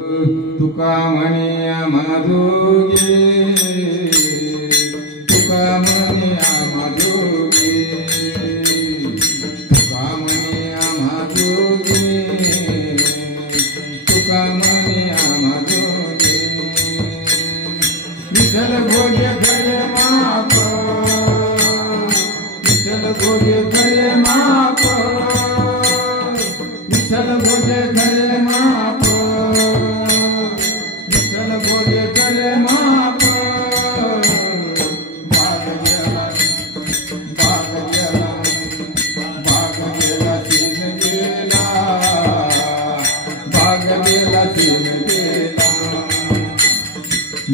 तुका म्हणे आम्हाजोगे, तुका म्हणे आम्हाजोगे, तुका म्हणे आम्हाजोगे, तुका म्हणे आम्हाजोगे. विठ्ठल भोगे खरे माप, विठ्ठल भोगे खरे माप, विठ्ठल भोगे खरे माप, विठ्ठल भोगे खरे माप. भाग गेला, भाग गेला, भाग गेला सीन गेला, भाग गेला सीन गेला,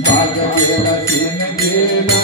भाग गेला सीन गेला.